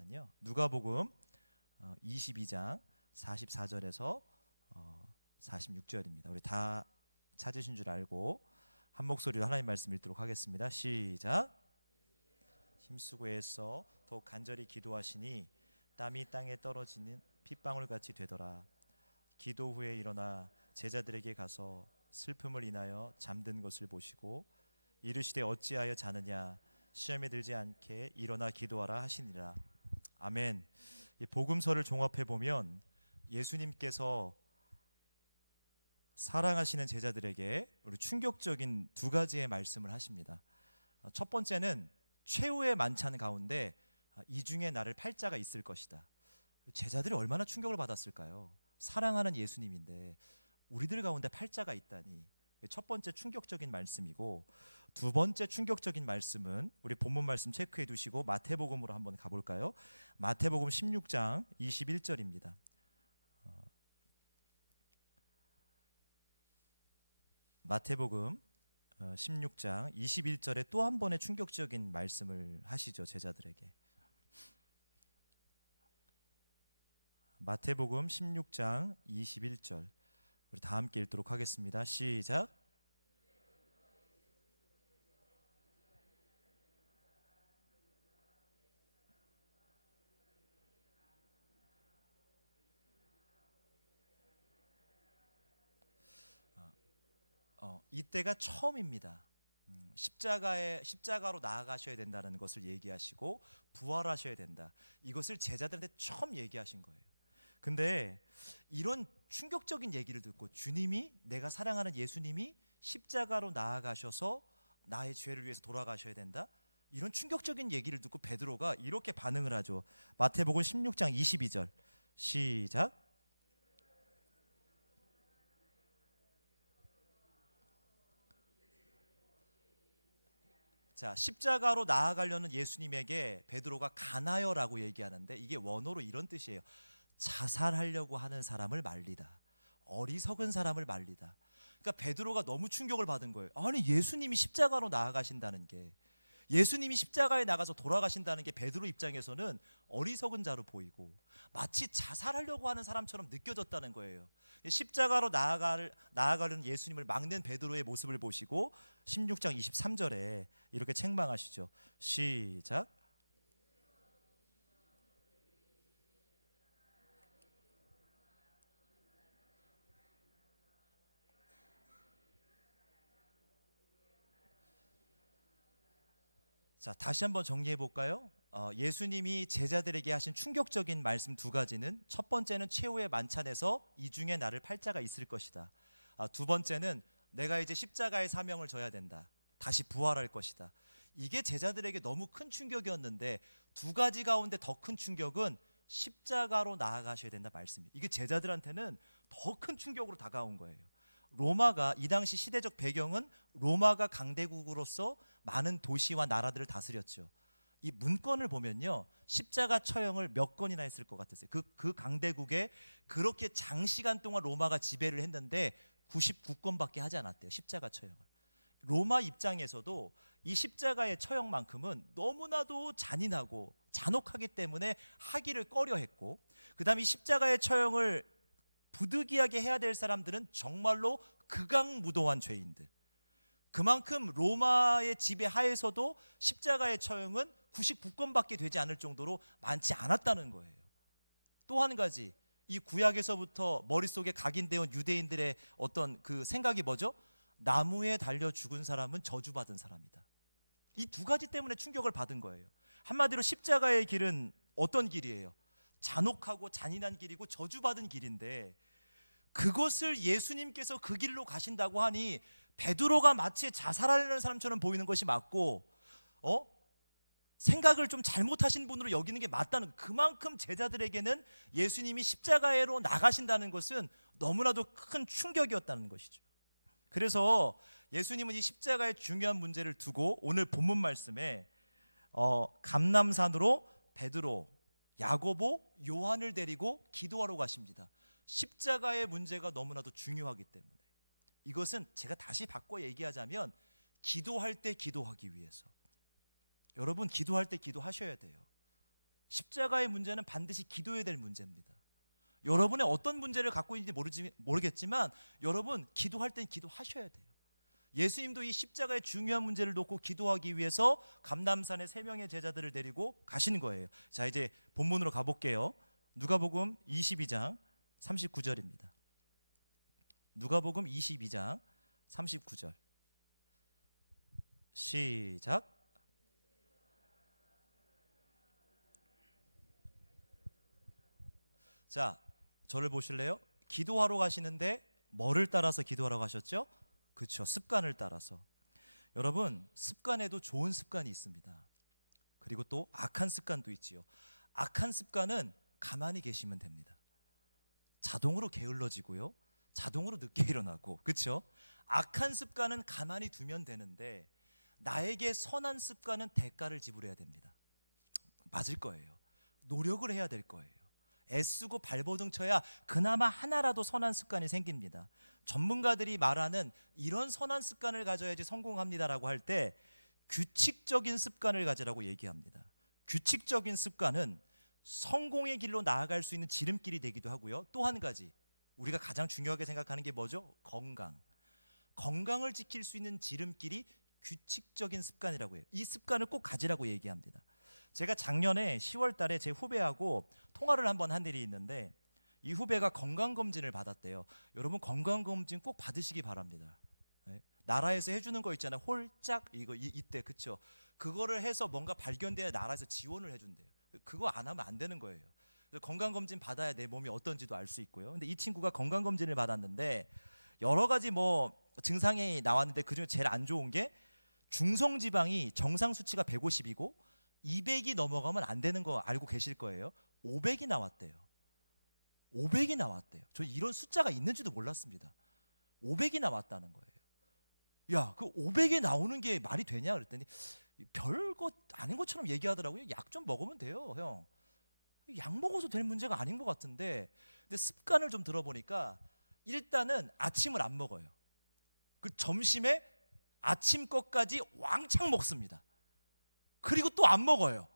있으니까요. 누가복음 22장 44절에서 46절입니다. 우리 다 찾으신 줄 알고 한 목소리로 하나님 말씀 읽도록 하겠습니다. 시작. 힘쓰고 애써 더욱 간절히 기도하시니 땀이 땅에 떨어지는 핏방울같이 되더라. 기도 후에 일어나 제자들에게 가서 슬픔을 인하여 잠든 것을 보시고 이르시되 어찌하여 자느냐, 시험에 들지 않게 일어나 기도하라 하시니라. 아멘. 이 복음서를 종합해 보면 예수님께서 사랑하시는 제자들에게 우리 충격적인 두 가지의 말씀을 하십니다. 첫 번째는 최후의 만찬 가운데 이 중에 나를 팔자가 있을 것이다. 제자들이 얼마나 충격을 받았을까요? 사랑하는 예수님인데 우리들 가운데 팔자가 있다니. 첫 번째 충격적인 말씀이고, 두 번째 충격적인 말씀은 우리 본문 말씀 체크해 두시고 마태복음으로 한번 가볼까요? 마태복음 16장 21절입니다. 마태복음 16장 21절에 또 한 번의 충격적인 말씀을 하시죠, 제자들에게. 마태복음 16장 21절 우리 다 함께 읽도록 하겠습니다. 시작. 이때가 처음입니다. 십자가로 나아가셔야 된다는 것을 얘기하시고 부활하셔야 된다. 이것을 제자들한테 처음 얘기하신 거예요. 근데 이런 충격적인 얘기를 듣고 주님이, 내가 사랑하는 예수님이 십자가로 나아가셔서 나의 죄를 위해서 돌아가셔야 된다, 이런 충격적인 얘기를 듣고 베드로가 이렇게 반응을 하죠. 마태복음 16장 22절 시작. 자, 십자가로 나아가려는 예수님에게 베드로가 가나여라고 얘기하는데 이게 원어로 이런 뜻이에요. 자살하려고 하는 사람을 말리다. 어리석은 사람을 말리다. 그러니까 베드로가 너무 충격을 받은 거예요. 아니, 예수님이 십자가로 나아가신다는 게, 예수님이 십자가에 나가서 돌아가신다는 게 베드로 입장에서는 어리석은 자로 보이고 마치 자살하려고 하는 사람처럼 느껴졌다는 거예요. 십자가로 나아가는 예수님을 막는 베드로의 모습을 보시고 16장 23절에 이렇게 책망하시죠. 시작. 자, 다시 한번 정리해 볼까요? 예수님이 제자들에게 하신 충격적인 말씀 두 가지는, 첫 번째는 최후의 만찬에서 이 중에 나를 팔자가 있을 것이다. 두 번째는 내가 이제 십자가의 사명을 져야 된다. 다시 부활할 것이다. 이게 제자들에게 너무 큰 충격이었는데 두 가지 가운데 더 큰 충격은 십자가로 나아가셔야 된다 말씀이에요. 이게 제자들한테는 더 큰 충격으로 다가온 거예요. 로마가, 이 당시 시대적 배경은 로마가 강대국으로서 많은 도시와 나라들을 다스렸죠. 이 문건을 보면요, 십자가 처형을 몇 건이나 했을 것 같으세요? 그 강대국에 그렇게 장시간 동안 로마가 지배를 했는데 99건밖에 하지 않았대요, 십자가 처형을. 로마 입장에서도 이 십자가의 처형만큼은 너무나도 잔인하고 잔혹하기 때문에 하기를 꺼려했고, 그 다음에 이 십자가의 처형을 부득이하게 해야 될 사람들은 정말로 극악무도한 죄인들. 그만큼 로마의 지배 하에서도 십자가의 처형은 99건밖에 되지 않을 정도로 많지 않았다는 거예요. 또 한 가지, 이 구약에서부터 머릿속에 각인되어 온 유대인들의 어떤 그 생각이 뭐죠? 나무에 달려 죽은 사람은 저주받은 사람이다. 이 두 가지 때문에 충격을 받은 거예요. 한마디로 십자가의 길은 어떤 길이에요? 잔혹하고 잔인한 길이고 저주받은 길인데, 그것을 예수님께서 그 길로 가신다고 하니 베드로가 마치 자살하려는 사람처럼 보이는 것이 맞고, 생각을 좀 잘못하신 분으로 여기는 게 맞다는, 그만큼 제자들에게는 예수님이 십자가로 나가신다는 것은 너무나도 큰 충격이었다는 것이죠. 그래서 예수님은 이 십자가의 중요한 문제를 두고 오늘 본문 말씀에 감람산으로 베드로, 야고보, 요한을 데리고 기도하러 가십니다. 십자가의 문제가 너무나도 중요하기 때문에. 이것은 제가 다시 바꿔 얘기하자면 기도할 때 기도하기 위해서. 여러분, 기도할 때 기도하셔야 돼요. 십자가의 문제는 반드시 기도해야 될 문제입니다. 여러분의 어떤 문제를 갖고 있는지 모르겠지만 여러분 기도할 땐 기도하셔야 돼요. 예수님도 이 십자가의 중요한 문제를 놓고 기도하기 위해서 감람산에 3명의 제자들을 데리고 가시는 거예요. 자, 이제 본문으로 가볼게요. 누가복음 22장 39절입니다. 누가복음 22장 39절 시작. 자, 저를 보실래요? 기도하러 가시는데 뭐를 따라서 기도하러 가셨죠? 그렇죠, 습관을 따라서. 여러분, 습관에도 좋은 습관이 있습니다. 그리고 또 악한 습관도 있지요. 악한 습관은 가만히 계시면 됩니다. 자동으로 게을러지고요, 자동으로 늦게 일어나고, 그렇죠? 악한 습관은 가만히 두면 되는데 나에게 선한 습관은 대가를 지불해야 됩니다. 맞을 거예요. 노력을 해야 될 거예요. 애쓰고 발버둥 쳐야 그나마 하나라도 선한 습관이 생깁니다. 전문가들이 말하는 이런 선한 습관을 가져야지 성공합니다라고 할 때 규칙적인 습관을 가지라고 얘기합니다. 규칙적인 습관은 성공의 길로 나아갈 수 있는 지름길이 되기도 하고요. 또 한 가지, 우리가 가장 중요하게 생각하는 게 뭐죠? 건강을 지킬 수 있는 지름길이 규칙적인 습관이라고 해요. 이 습관을 꼭 가지라고 얘기합니다. 제가 작년에 10월 달에 제 후배하고 통화를 한번 한 일이 있는데 이 후배가 건강검진을 받았대요. 여러분, 건강검진 꼭 받으시기 바랍니다. 네? 나라에서 해주는 거 있잖아요. 홀짝 이때, 그쵸? 그거를 해서 뭔가 발견돼야 나라에서 지원을 해준대요. 그거 안 하면 안 되는 거예요. 건강검진 받아야 내 몸이 어떤지도 알 수 있고요. 근데 이 친구가 건강검진을 받았는데 여러 가지 증상이 나왔는데 그중에 제일 안 좋은 게 중성지방이 정상 수치가 150이고 200이 넘어가면 안 되는 거 알고 계실 거예요. 500이 나왔대요. 500이 나왔대요. 저 이런 숫자가 있는지도 몰랐습니다. 500이 나왔다는 거예요. 야, 그 500이 나오는 게 말이 되냐 그랬더니 별거 아닌 것처럼 얘기하더라고요. 약 좀 먹으면 돼요, 형. 약 먹어서 될 문제가 아닌 것 같은데, 근데 습관을 좀 들어보니까 일단은 아침을 안 먹어요. 그 점심에 아침 것까지 왕창 먹습니다. 그리고 또 안 먹어요.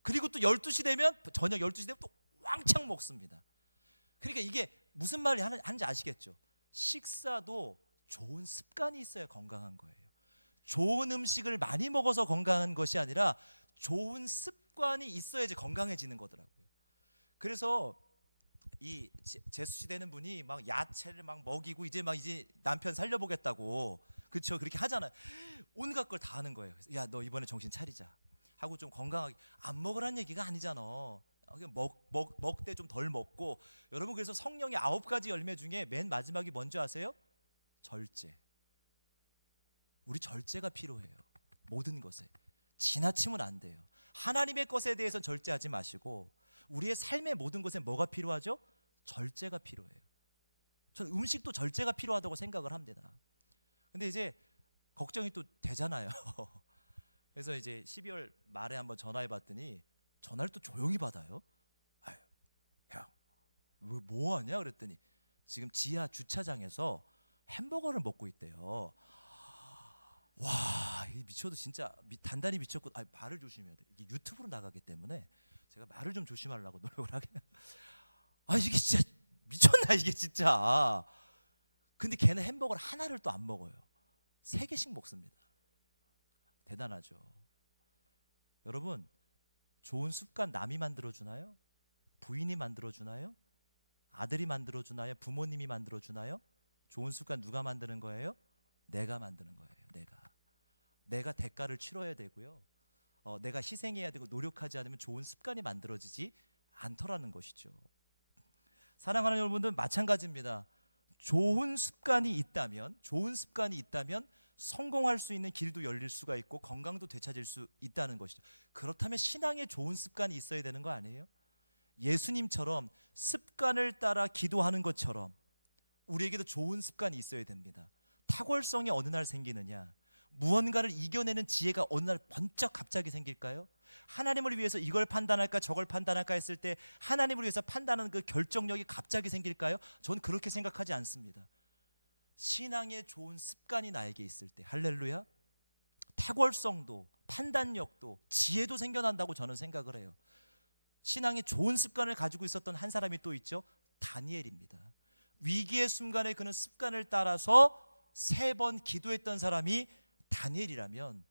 그리고 또 12시 되면, 저녁 12시 되면 또 왕창 먹습니다. 그러니까 이게 무슨 말을 하는지 아시겠죠? 식사도 좋은 습관이 있어야 건강한 거예요. 좋은 음식을 많이 먹어서 건강한 것이 아니라 좋은 습관이 있어야지 건강해지는 거더라고요. 그래서 이 재수 씨 되는 분이 막 야채를 막 먹이고 이제 남편 살려보겠다고, 그렇죠? 그렇게 하잖아요. 온갖 걸 다 하는 거예요. 야, 너 이번에 정신 차리자 하고 좀 건강하게. 안 먹으란 얘기가 아니잖아. 먹되 좀 덜 먹고. 여러분, 그래서 성령의 9가지 열매 중에 맨 마지막이 뭔지 아세요? 절제. 우리 절제가 필요해요. 모든 것에 지나치면 안 돼요. 하나님의 것에 대해서는 절제하지 마시고 우리의 삶의 모든 것에 뭐가 필요하죠? 절제가 필요해요. 저는 음식도 절제가 필요하다고 생각을 합니다. 근데 이제 걱정이 또 되잖아요. 그래서 이제 12월 말에 한번 전화해 봤더니 전화를 또 조용히 받아요. 아유, 형, 뭐 하냐 그랬더니 지금 지하 주차장에서 햄버거를 먹고 있대요. 와, 이 미쳐도 진짜 단단히 미쳤고, 말을 조심해야 돼. 이게 유튜브로 나가기 때문에 제가 말을 좀 조심하려고 노력을 하긴. 이게 진짜 미쳤나 이게 진짜. 근데 걔는 햄버거를 하나를 또 안 먹어요. 3개씩 먹습니다. 대단하죠. 여러분, 좋은 습관 남이 만들어주나요? 부인이 만들어주나요? 아들이 만들어주나요? 부모님이 만들어주나요? 좋은 습관 누가 만드는 거예요? 내가 만드는 거예요. 내가 대가를 치러야 되고요. 내가 희생해야 되고 노력하지 않으면 좋은 습관이 만들어지지 않더라는 것이죠. 사랑하는 여러분들, 마찬가지입니다. 좋은 습관이 있다면 성공할 수 있는 길도 열릴 수가 있고 건강도 되찾을 수 있다는 것이죠. 그렇다면 신앙에 좋은 습관이 있어야 되는 거 아니에요? 예수님처럼 습관을 따라 기도하는 것처럼 우리에게도 좋은 습관이 있어야 됩니다. 탁월성이 어느 날 생기느냐? 무언가를 이겨내는 지혜가 어느 날 번쩍 갑자기 생길까요? 하나님을 위해서 이걸 판단할까 저걸 판단할까 했을 때 하나님을 위해서 판단하는 그 결정력이 갑자기 생길까요? 저는 그렇게 생각하지 않습니다. 신앙의 좋은 습관이 나에게 있을 때, 할렐루야, 탁월성도 판단력도 지혜도 생겨난다고 저는 생각을 해요. 신앙의 좋은 습관을 가지고 있었던 한 사람이 또 있죠. 다니엘입니다. 위기의 순간에 그는 습관을 따라서 3번 기도했던 사람이 다니엘이라면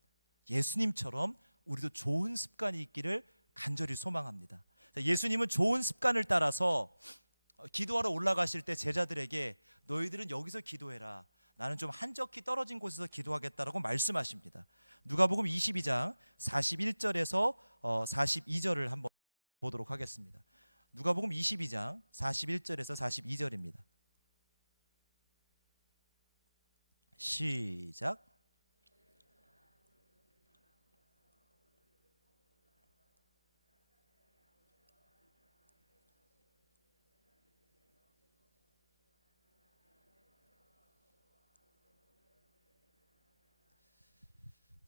예수님처럼 우리도 좋은 습관이 있기를 간절히 소망합니다. 예수님은 좋은 습관을 따라서 기도하러 올라가실 때 제자들에게 너희들은 여기서 기도해라, 나는 좀 한적히 떨어진 곳에서 기도하겠다라고 말씀하십니다. 누가복음 22장 41절에서 42절을 한번 보도록 하겠습니다. 누가복음 22장 41절에서 42절입니다. 시작.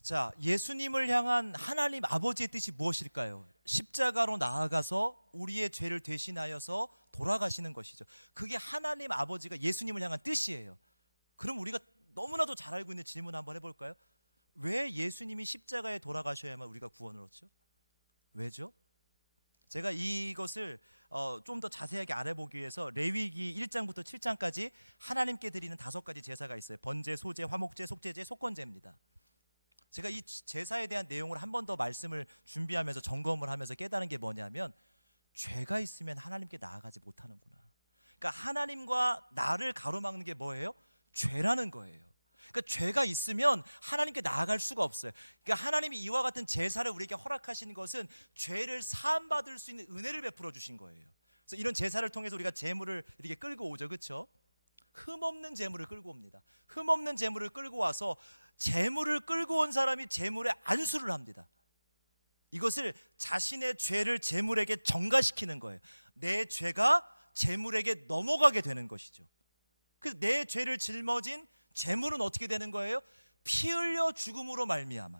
자, 예수님을 향한 하나님 아버지의 뜻이 무엇일까요? 십자가로 나아가서 우리의 죄를 대신하여서 돌아가시는 것이죠. 그게 하나님 아버지가 예수님을 향한 뜻이에요. 그럼 우리가 너무나도 잘 알고 있는 질문 한번 해볼까요? 왜 예수님이 십자가에 돌아가셔야만 우리가 구원을 얻죠? 왜죠? 제가 이것을 좀 더 자세하게 알아보기 위해서 레위기 1장부터 7장까지 하나님께 드리는 5가지 제사가 있어요. 번제, 소제, 화목제, 속죄제, 속건제입니다. 제가 이 제사에 대한 내용을 한 번 더 말씀을 준비하면서 점검을 하면서 깨달은 게 뭐냐면, 죄가 있으면 하나님께 나아가지 못하는구나. 그러니까 하나님과 나를 가로막는 게 뭐예요? 죄라는 거예요. 그러니까 죄가 있으면 하나님께 나아갈 수가 없어요. 그러니까 하나님이 이와 같은 제사를 우리에게 허락하신 것은 죄를 사함받을 수 있는 은혜를 베풀어 주신 거예요. 그래서 이런 제사를 통해서 우리가 제물을 이렇게 끌고 오죠, 그렇죠? 흠없는 제물을 끌고 옵니다. 흠없는 제물을 끌고 와서 제물을 끌고 온 사람이 제물에 안수를 합니다. 이것을 자신의 죄를 제물에게 전가시키는 거예요. 내 죄가 제물에게 넘어가게 되는 것이죠. 그래서 내 죄를 짊어진 제물은 어떻게 되는 거예요? 피 흘려 죽음으로 말미암아,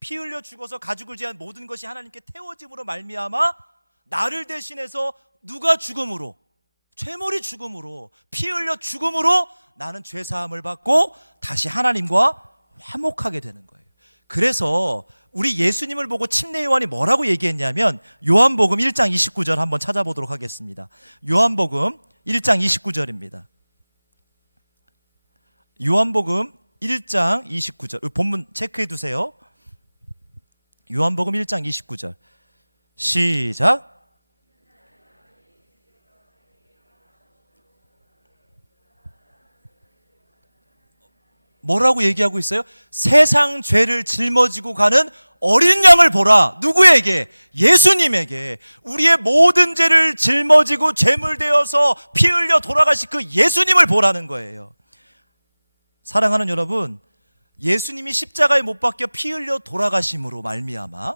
피 흘려 죽어서 가죽을 제한 모든 것이 하나님께 태워짐으로 말미암아 나를 대신해서 누가 죽음으로? 제물이 죽음으로, 피 흘려 죽음으로 나는 죄사함을 받고 다시 하나님과 화목하게 되는 거예요. 그래서 우리 예수님을 보고 침례 요한이 뭐라고 얘기했냐면, 요한복음 1장 29절 한번 찾아보도록 하겠습니다. 요한복음 1장 29절입니다. 요한복음 1장 29절, 본문 체크해 두세요. 요한복음 1장 29절 시작. 뭐라고 얘기하고 있어요? 세상 죄를 짊어지고 가는 어린 양을 보라. 누구에게? 예수님에게. 우리의 모든 죄를 짊어지고 제물되어서 피 흘려 돌아가신 그 예수님을 보라는 거예요. 사랑하는 여러분, 예수님이 십자가에 못 박혀 피 흘려 돌아가심으로 말미암아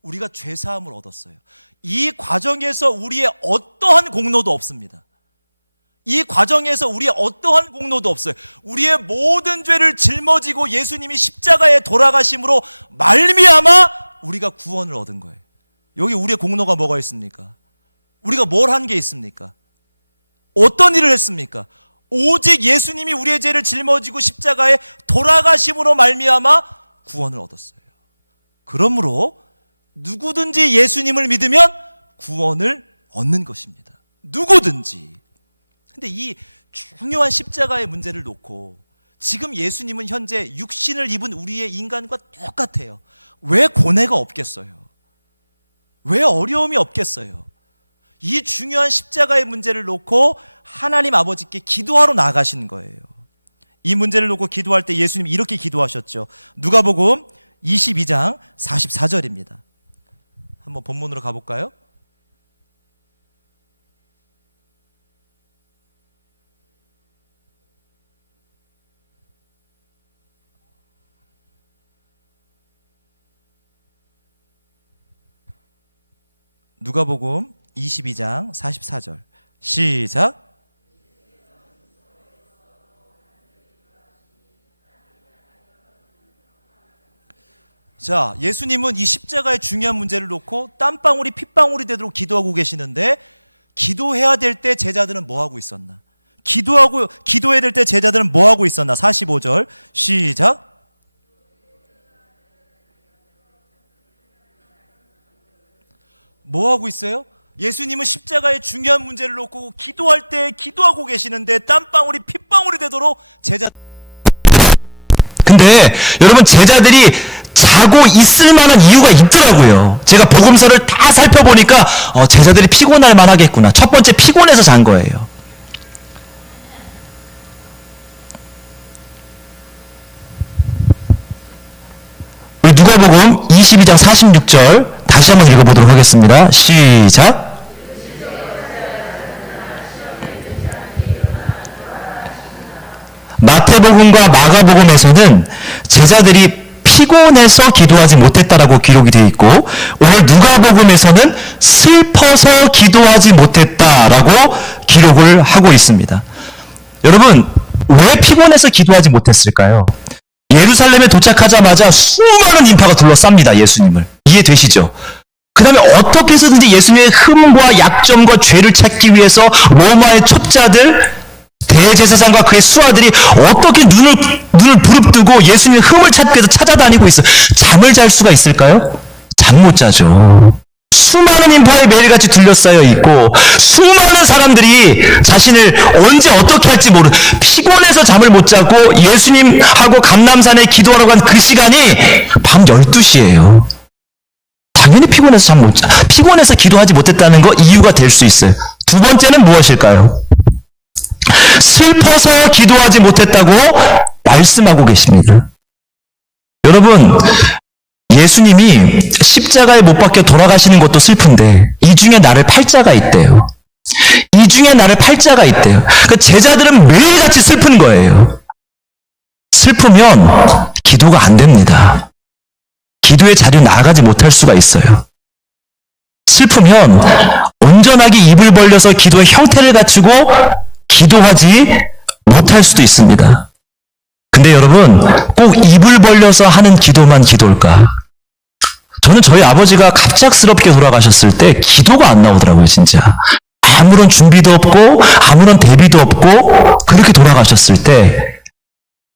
우리가 죄사함을 얻었어요. 이 과정에서 우리의 어떠한 공로도 없습니다. 이 과정에서 우리의 어떠한 공로도 없어요. 우리의 모든 죄를 짊어지고 예수님이 십자가에 돌아가심으로 말미암아 우리가 구원을 얻은 거예요. 여기 우리의 공로가 뭐가 있습니까? 우리가 뭘 한 게 있습니까? 어떤 일을 했습니까? 오직 예수님이 우리의 죄를 짊어지고 십자가에 돌아가심으로 말미암아 구원을 얻었어요. 그러므로 누구든지 예수님을 믿으면 구원을 얻는 것입니다. 누구든지. 근데 이 중요한 십자가의 문제를 놓고 지금 예수님은 현재 육신을 입은 우리의 인간과 똑같아요. 왜 고뇌가 없겠어요? 왜 어려움이 없겠어요? 이 중요한 십자가의 문제를 놓고 하나님 아버지께 기도하러 나가신 거예요. 이 문제를 놓고 기도할 때 예수님이 이렇게 기도하셨죠. 누가복음 22장 44절입니다. 한번 본문으로 가볼까요? 누가복음 22장 44절 시작. 자, 예수님은 이 십자가의 중요한 문제를 놓고 땀방울이 핏방울이 되도록 기도하고 계시는데, 기도해야 될 때 제자들은 뭐 하고 있었나? 기도해야 될 때 제자들은 뭐 하고 있었나? 45절 시작. 뭐 하고 있어요? 예수님은 십자가의 중요한 문제를 놓고 기도할 때 기도하고 계시는데 땀방울이 핏방울이 되도록 근데 여러분, 제자들이 자고 있을 만한 이유가 있더라고요. 제가 복음서를 다 살펴보니까 제자들이 피곤할 만하겠구나. 첫 번째, 피곤해서 잔 거예요. 우리 누가복음 22장 46절 다시 한번 읽어보도록 하겠습니다. 시작. 마태복음과 마가복음에서는 제자들이 피곤해서 기도하지 못했다라고 기록이 되어 있고, 오늘 누가복음에서는 슬퍼서 기도하지 못했다라고 기록을 하고 있습니다. 여러분, 왜 피곤해서 기도하지 못했을까요? 예루살렘에 도착하자마자 수많은 인파가 둘러쌉니다, 예수님을. 이해되시죠? 그 다음에 어떻게 해서든지 예수님의 흠과 약점과 죄를 찾기 위해서 로마의 첩자들, 대제사장과 그의 수하들이 어떻게 눈을 부릅뜨고 예수님의 흠을 찾기 위해서 찾아다니고 있어요. 잠을 잘 수가 있을까요? 잠 못 자죠. 수많은 인파에 매일같이 둘러싸여 있고, 수많은 사람들이 자신을 언제 어떻게 할지 피곤해서 잠을 못 자고 예수님하고 감람산에 기도하러 간 그 시간이 밤 12시예요. 당연히 피곤해서 기도하지 못했다는 거 이유가 될 수 있어요. 두 번째는 무엇일까요? 슬퍼서 기도하지 못했다고 말씀하고 계십니다. 여러분, 예수님이 십자가에 못 박혀 돌아가시는 것도 슬픈데 이 중에 나를 팔자가 있대요. 이 중에 나를 팔자가 있대요. 그 제자들은 매일같이 슬픈 거예요. 슬프면 기도가 안 됩니다. 기도의 자리에 나아가지 못할 수가 있어요. 슬프면 온전하게 입을 벌려서 기도의 형태를 갖추고 기도하지 못할 수도 있습니다. 근데 여러분, 꼭 입을 벌려서 하는 기도만 기도일까? 저는 저희 아버지가 갑작스럽게 돌아가셨을 때 기도가 안 나오더라고요, 진짜. 아무런 준비도 없고 아무런 대비도 없고 그렇게 돌아가셨을 때.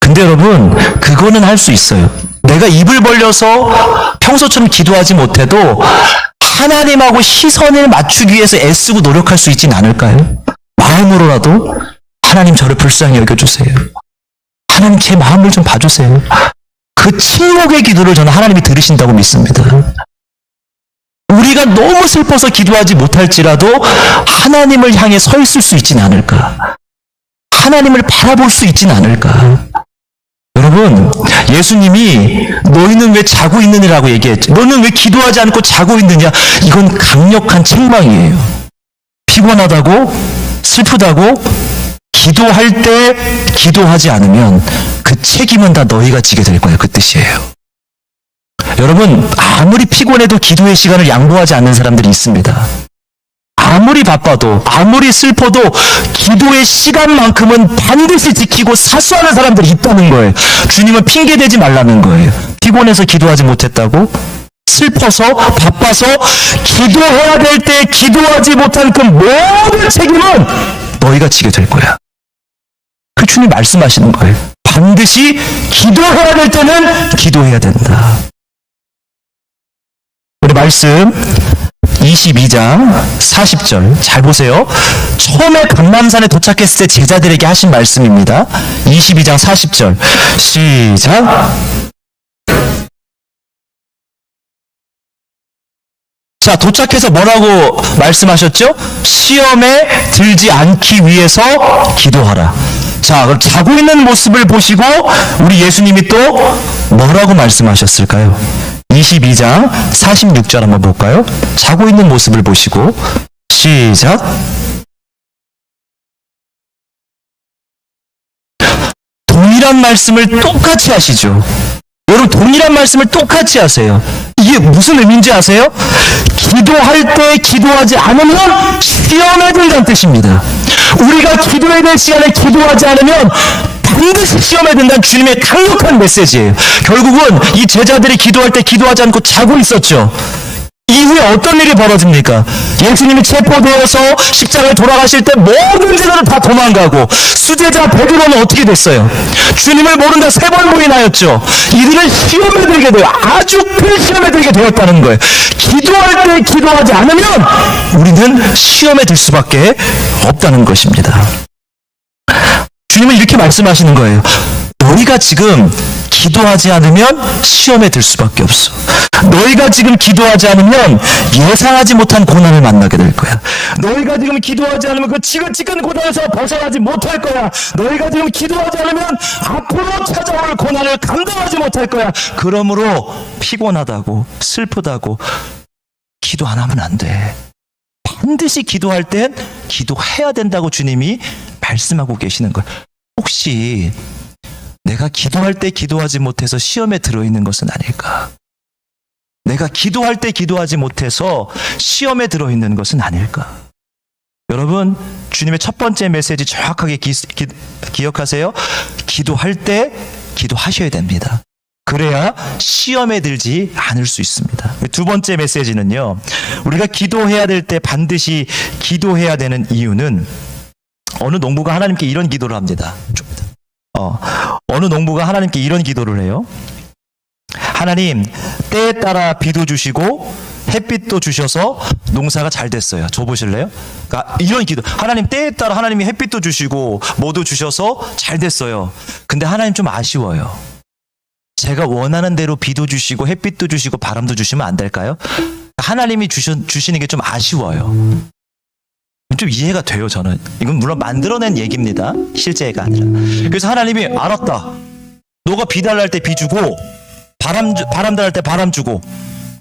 근데 여러분, 그거는 할 수 있어요. 내가 입을 벌려서 평소처럼 기도하지 못해도 하나님하고 시선을 맞추기 위해서 애쓰고 노력할 수 있진 않을까요? 마음으로라도 하나님 저를 불쌍히 여겨주세요. 하나님 제 마음을 좀 봐주세요. 그 침묵의 기도를 저는 하나님이 들으신다고 믿습니다. 우리가 너무 슬퍼서 기도하지 못할지라도 하나님을 향해 서 있을 수 있진 않을까? 하나님을 바라볼 수 있진 않을까? 여러분, 예수님이 너희는 왜 자고 있느냐라고 얘기했죠. 너는 왜 기도하지 않고 자고 있느냐? 이건 강력한 책망이에요. 피곤하다고, 슬프다고, 기도할 때 기도하지 않으면 그 책임은 다 너희가 지게 될 거예요. 그 뜻이에요. 여러분, 아무리 피곤해도 기도의 시간을 양보하지 않는 사람들이 있습니다. 아무리 바빠도, 아무리 슬퍼도 기도의 시간만큼은 반드시 지키고 사수하는 사람들이 있다는 거예요. 주님은 핑계대지 말라는 거예요. 피곤해서 기도하지 못했다고? 슬퍼서, 바빠서 기도해야 될 때 기도하지 못한 그 모든 책임은 너희가 지게 될 거야. 그 주님 말씀하시는 거예요. 반드시 기도해야 될 때는 기도해야 된다. 우리 말씀 22장 40절 잘 보세요. 처음에 감람산에 도착했을 때 제자들에게 하신 말씀입니다. 22장 40절 시작. 자, 도착해서 뭐라고 말씀하셨죠? 시험에 들지 않기 위해서 기도하라. 자, 그럼 자고 있는 모습을 보시고 우리 예수님이 또 뭐라고 말씀하셨을까요? 22장 46절 한번 볼까요? 자고 있는 모습을 보시고 시작. 동일한 말씀을 똑같이 하시죠. 여러분, 동일한 말씀을 똑같이 하세요. 이게 무슨 의미인지 아세요? 기도할 때 기도하지 않으면 시험에 든다는 뜻입니다. 우리가 기도해야 될 시간에 기도하지 않으면 반드시 시험에 든다는 주님의 강력한 메시지예요. 결국은 이 제자들이 기도할 때 기도하지 않고 자고 있었죠. 이후에 어떤 일이 벌어집니까? 예수님이 체포되어서 십자가에 돌아가실 때 모든 제자들 다 도망가고 수제자 베드로는 어떻게 됐어요? 주님을 모른다 3번 부인하였죠. 이들은 시험에 들게 돼요. 아주 큰 시험에 들게 되었다는 거예요. 기도할 때 기도하지 않으면 우리는 시험에 들 수밖에 없다는 것입니다. 주님은 이렇게 말씀하시는 거예요. 너희가 지금 기도하지 않으면 시험에 들 수밖에 없어. 너희가 지금 기도하지 않으면 예상하지 못한 고난을 만나게 될 거야. 너희가 지금 기도하지 않으면 그 지긋지긋한 고난에서 벗어나지 못할 거야. 너희가 지금 기도하지 않으면 앞으로 찾아올 고난을 감당하지 못할 거야. 그러므로 피곤하다고 슬프다고 기도 안 하면 안 돼. 반드시 기도할 땐 기도해야 된다고 주님이 말씀하고 계시는 거예요. 혹시 내가 기도할 때 기도하지 못해서 시험에 들어있는 것은 아닐까? 내가 기도할 때 기도하지 못해서 시험에 들어있는 것은 아닐까? 여러분, 주님의 첫 번째 메시지 정확하게 기억하세요. 기도할 때 기도하셔야 됩니다. 그래야 시험에 들지 않을 수 있습니다. 두 번째 메시지는요, 우리가 기도해야 될 때 반드시 기도해야 되는 이유는, 어느 농부가 하나님께 이런 기도를 합니다. 어느 농부가 하나님께 이런 기도를 해요. 하나님, 때에 따라 비도 주시고 햇빛도 주셔서 농사가 잘 됐어요. 줘 보실래요? 그러니까 이런 기도. 하나님, 때에 따라 하나님이 햇빛도 주시고 뭐도 주셔서 잘 됐어요. 근데 하나님 좀 아쉬워요. 제가 원하는 대로 비도 주시고 햇빛도 주시고 바람도 주시면 안 될까요? 하나님이 주시는 게 좀 아쉬워요. 좀 이해가 돼요, 저는. 이건 물론 만들어낸 얘기입니다. 실제가 아니라. 그래서 하나님이 알았다. 너가 비 달랄 때 비 주고 바람 달할 때 바람 주고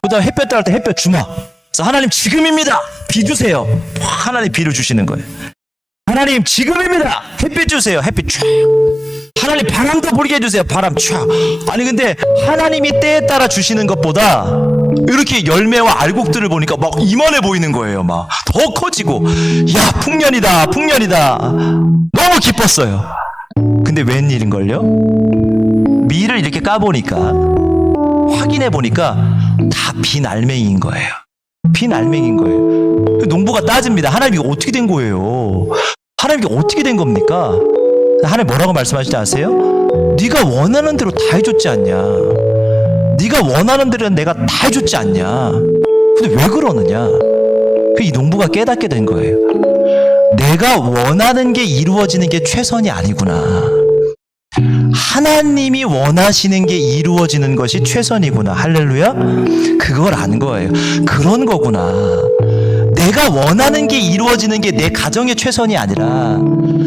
그다음 햇볕 달할 때 햇볕 주마. 그래서 하나님 지금입니다. 비 주세요. 하나님 비를 주시는 거예요. 하나님 지금입니다. 햇빛 주세요. 햇빛 쫙. 하나님 바람도 불게 해주세요. 바람 쫙. 아니 근데 하나님이 때에 따라 주시는 것보다 이렇게 열매와 알곡들을 보니까 막 이만해 보이는 거예요. 막 더 커지고, 야 풍년이다 풍년이다. 너무 기뻤어요. 근데 웬일인걸요? 밀을 이렇게 까보니까, 확인해 보니까 다 빈 알맹이인 거예요. 빈 알맹이인 거예요. 농부가 따집니다. 하나님 이거 어떻게 된 거예요? 하나님 이게 어떻게 된 겁니까? 하나님 뭐라고 말씀하시지 아세요? 네가 원하는 대로 다 해줬지 않냐? 네가 원하는 대로 내가 다 해줬지 않냐? 근데 왜 그러느냐? 이 농부가 깨닫게 된 거예요. 내가 원하는 게 이루어지는 게 최선이 아니구나. 하나님이 원하시는 게 이루어지는 것이 최선이구나. 할렐루야. 그걸 안 거예요. 그런 거구나. 내가 원하는 게 이루어지는 게 내 가정의 최선이 아니라,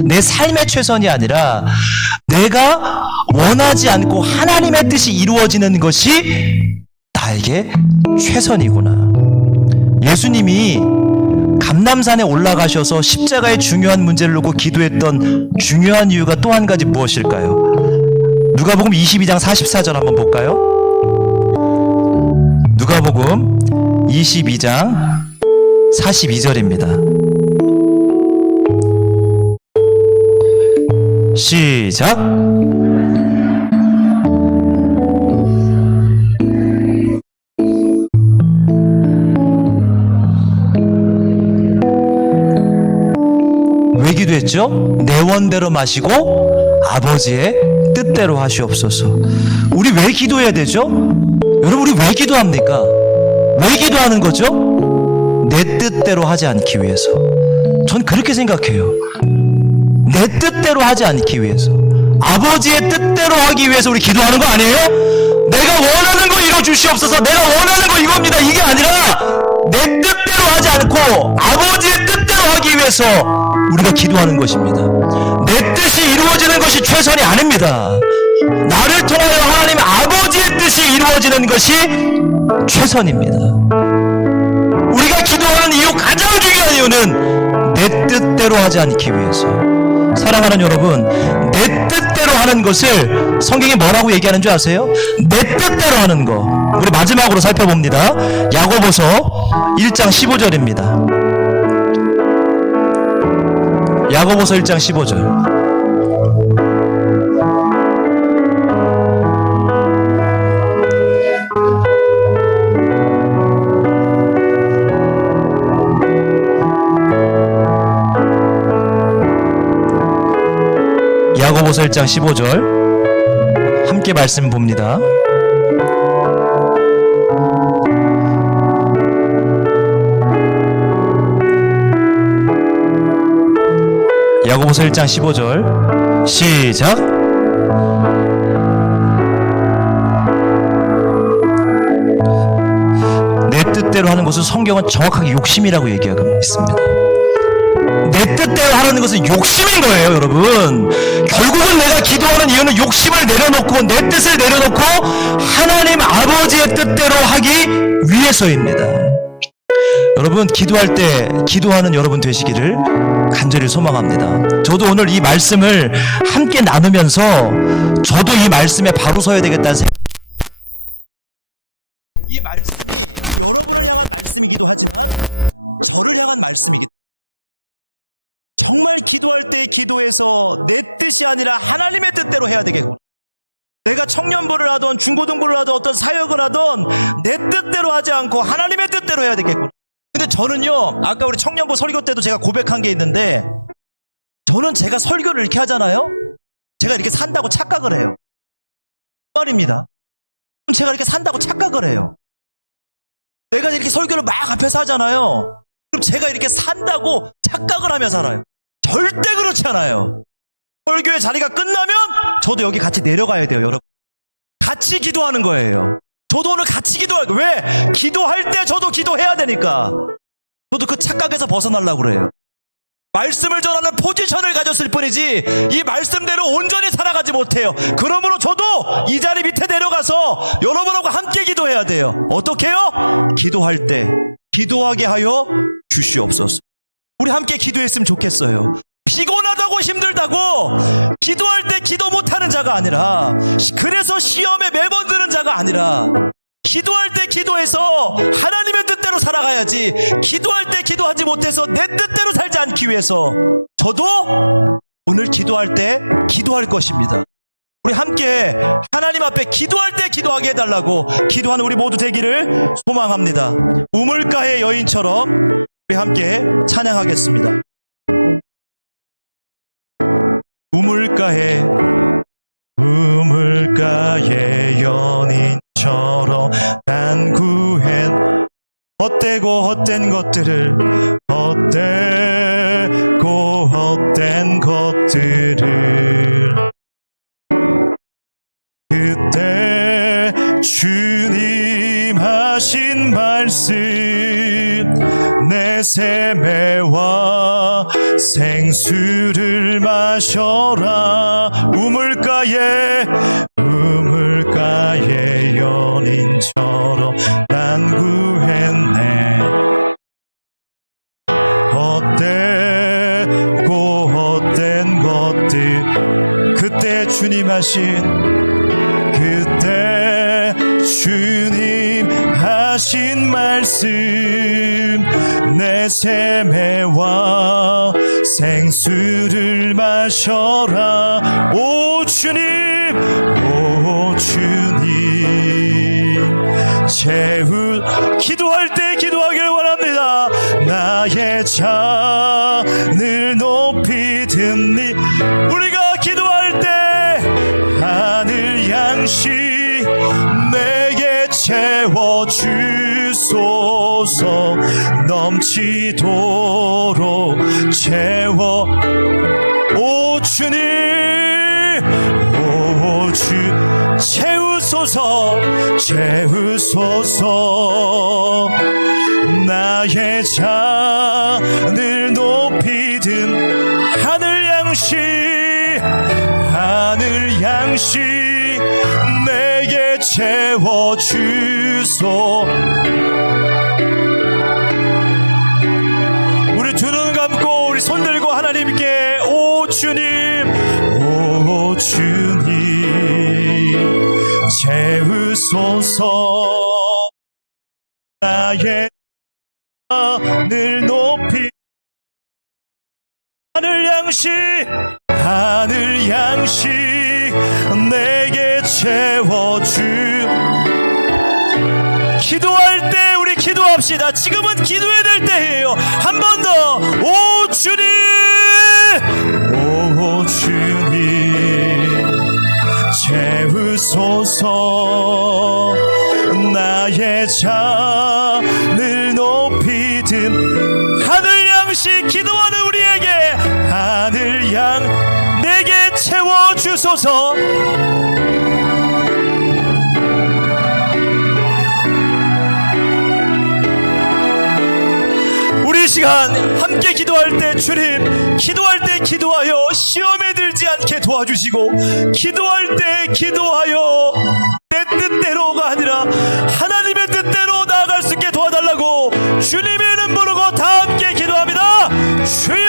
내 삶의 최선이 아니라, 내가 원하지 않고 하나님의 뜻이 이루어지는 것이 나에게 최선이구나. 예수님이 감람산에 올라가셔서 십자가의 중요한 문제를 놓고 기도했던 중요한 이유가 또 한 가지 무엇일까요? 누가복음 22장 44절 한번 볼까요? 누가복음 22장 42절입니다. 시작. 왜 기도했죠? 내 원대로 마시고 아버지의 뜻대로 하시옵소서. 우리 왜 기도해야 되죠? 여러분, 우리 왜 기도합니까? 왜 기도하는 거죠? 내 뜻대로 하지 않기 위해서. 전 그렇게 생각해요. 내 뜻대로 하지 않기 위해서, 아버지의 뜻대로 하기 위해서 우리 기도하는 거 아니에요? 내가 원하는 거 이뤄주시옵소서, 내가 원하는 거 이겁니다, 이게 아니라 내 뜻대로 하지 않고 아버지의 뜻대로 하기 위해서 우리가 기도하는 것입니다. 내 뜻이 이루어지는 것이 최선이 아닙니다. 나를 통하여 하나님 아버지의 뜻이 이루어지는 것이 최선입니다. 우리가 기도하는 이유, 가장 중요한 이유는 내 뜻대로 하지 않기 위해서. 사랑하는 여러분, 내 뜻대로 하는 것을 성경이 뭐라고 얘기하는 줄 아세요? 내 뜻대로 하는 거. 우리 마지막으로 살펴봅니다. 야고보서 1장 15절입니다. 야고보서 1장 15절. 야고보서 1장 15절 함께 말씀 봅니다. 야고보서 1장 15절 시작. 내 뜻대로 하는 것은 성경은 정확하게 욕심이라고 얘기하고 있습니다. 내 뜻대로 하는 것은 욕심인 거예요, 여러분. 결국은 내가 기도하는 이유는 욕심을 내려놓고 내 뜻을 내려놓고 하나님 아버지의 뜻대로 하기 위해서입니다. 여러분, 기도할 때 기도하는 여러분 되시기를 간절히 소망합니다. 저도 오늘 이 말씀을 함께 나누면서 저도 이 말씀에 바로 서야 되겠다는 생각. 이 말씀이 여러분을 향한 말씀이기도 하지만 저를 향한 말씀이기도. 정말 기도할 때 기도에서 내 뜻이 아니라 하나님의 뜻대로 해야 되겠구나. 내가 청년부를 하던 중고등부를 하던 어떤 사역을 하던 내 뜻대로 하지 않고 하나님의 뜻대로 해야 되겠구나. 근데 저는요, 아까 우리 청년부 설교 때도 제가 고백한 게 있는데, 저는 제가 설교를 이렇게 하잖아요. 제가 이렇게 산다고 착각을 해요. 말입니다. 제가 이렇게 산다고 착각을 해요. 내가 이렇게 설교를 막 앞에서 하잖아요. 그럼 제가 이렇게 산다고 착각을 하며 살아요. 절대 그렇지 않아요. 설교의 자리가 끝나면 저도 여기 같이 내려가야 돼요, 여러분. 같이 기도하는 거예요. 저도 오늘 같이 기도할 거예요. 왜? 기도할 때 저도 기도해야 되니까. 저도 그 착각에서 벗어나려고 그래요. 말씀을 전하는 포지션을 가졌을 뿐이지 이 말씀대로 온전히 살아가지 못해요. 그러므로 저도 이 자리 밑에 내려가서 여러분하고 함께 기도해야 돼요. 어떻게 해요? 기도할 때 기도하게 하여 주시옵소서. 우리 함께 기도했으면 좋겠어요. 피곤하다고 힘들다고 기도할 때 기도 못하는 자가 아니라, 그래서 시험에 매번 드는 자가 아니라, 기도할 때 기도해서 하나님의 뜻대로 살아가야지, 기도할 때 기도하지 못해서 내 뜻대로 살지 않기 위해서 저도 오늘 기도할 때 기도할 것입니다. 우리 함께 하나님 앞에 기도할 때 기도하게 해달라고 기도하는 우리 모두 되기를 소망합니다. 우물가의 여인처럼 우리 함께 찬양하겠습니다. 우물가의 연인처럼 난 구한 헛되고 헛된 것들을 그때 주님 하신 말씀 내 세매와 생수를 마셔라. 우물가의 연인처럼 난 구했네. 헛된 것들 그때 주님 하신 말씀 내 세매와 생수를 마셔라. 오 주님 기도할 때 기도하기를 원합니다. 나의 잔을 높이 듭니. 우리가 기도할 때 하늘 양식 내게 채워주소서. 넘치도록 오 주님 채우소서. 나의 잔을 높이 든 하늘 양식 내게 채워주소. 우리 두 눈 감고 우리 손 들고 하나님께 오 주님 채우소서. 나의 하늘 높이 하늘 양식 내게 채워주. 기도할 때 우리 기도합시다. 지금은 기도해야 될 때예요. 한 번 더. 오 주님 채우소서. 나의 잔을 높이 든 하늘 양식 기도하는 우리에게 하늘 양 내게 채워주소서. 우리 시간 함께 기도할 때 주님, 기도할 때 기도하여 시험에 들지 않게 도와주시고, 기도할 때 기도하여 내 뜻대로가 아니라 하나님의 뜻대로 나아갈 수 있게 도와달라고 주님의 이름 부르고 다 함께 기도합니다. 주여!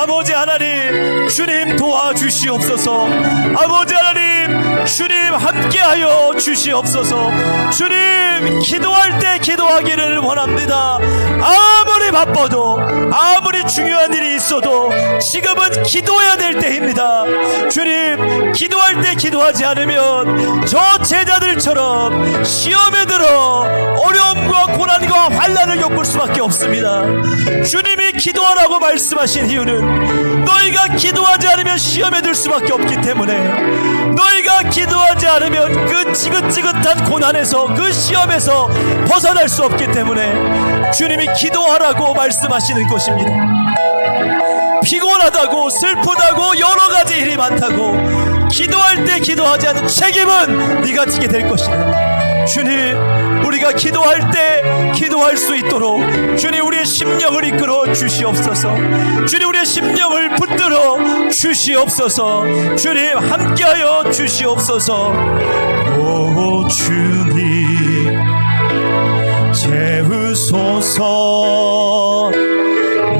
아버지 하나님, 주님 도와주시옵소서. 아버지 하나님, 주님 함께하여 주시옵소서. 주님, 기도할 때 기도하기를 원합니다. 아무리 바빠도, 아무리 중요한 일이 있어도 지금은 기도해야 될 때입니다. 주님, 기도할 때 기도하지 않으면 저 제자들처럼 시험에 들어 어려움과 고난과 환난을 겪을 수밖에 없습니다. 주님이 기도하라고 말씀하신 이유는 너희가 기도하지 않으면 시험에 들 수밖에 없기 때문에, 너희가 기도하지 않으면 그 지긋지긋한 고난에서, 그 시험에서 벗어날 수 없기 때문에 주님이 기도하라고 말씀하시는 것입니다. 피곤하다고, 슬프다고, 여러 가지 일이 많다고 기도할 때 기도하지 않는 책임은 네가 지게 될 것이다. 주님, 우리가 기도할 때 기도할 수 있도록 주님 우리의 심령을 이끌어 주시옵소서. 주님 우리의 심령을 붙들어 주시옵소서. 주님 함께하여 주시옵소서. 오 주님 채우소서.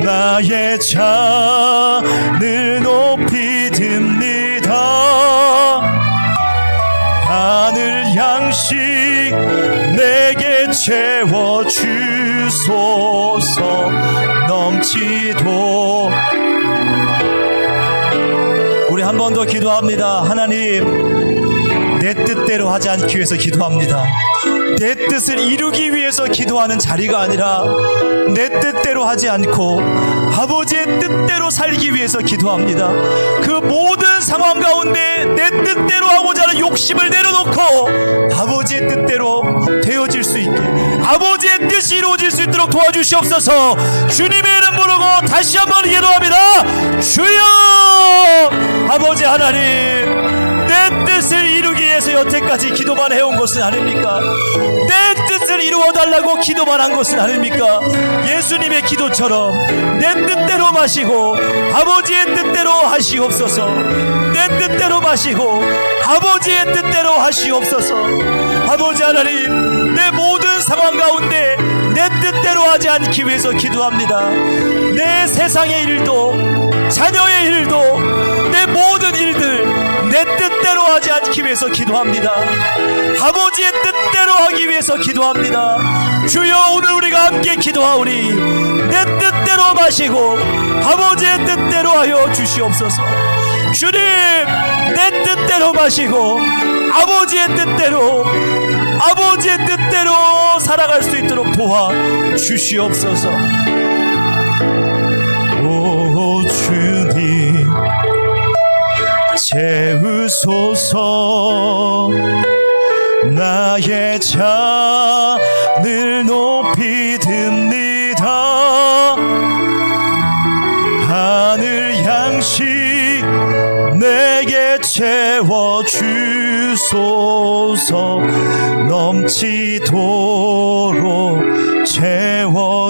나의 잔을 높이 듭니다. 하늘 양식 내게 채워주소서. 넘치도. 우리 한 번 더 기도합니다. 하나님, 내 뜻대로 하지 않기 위해서 기도합니다. 내 뜻을 이루기 위해서 기도하는 자리가 아니라 내 뜻대로 하지 않고 아버지의 뜻대로 살기 위해서 기도합니다. 그 모든 상황 가운데 내 뜻대로 하고자 하는 욕심을 내려놓고 아버지의 뜻대로 되어질 수 있게, 아버지의 뜻이 이루어질 수 있도록 도와주시옵소서. 주님의 이름 부르고 다시 한번 기도합니다. 주여! 아버지 하나님, 내 뜻을 이루기 위해서 여태까지 기도만 해온 것은 아닙니까? 내 뜻을 이루어달라고 기도만 한 것은 아닙니까? 예수님의 기도처럼 내 뜻대로 마시고 아버지의 뜻대로 하시옵소서. 내 뜻대로 마시고 아버지의 뜻대로 하시옵소서. 아버지 하나님, 내 모든 상황 가운데 내 뜻대로 하지 않기 위해서 기도합니다. 내 세상의 일도, 자녀의 일도, 내 모든 일들 내 뜻대로 하지 않기 위해서 기도합니다. 아버지의 뜻대로 하기 위해서 기도합니다. 주여, 오늘 우리가 함께 기도하오니 내 뜻대로 마시고 아버지의 뜻대로 하여 주시옵소서. 주님, 내 뜻대로 마시고 아버지의 뜻대로 살아갈 수 있도록 도와 주시옵소서. 오 주님, 채우소서. 나의 잔을 높이 듭니다. 하늘 양식 내게 채워주소서. 넘치도록 채워주소서.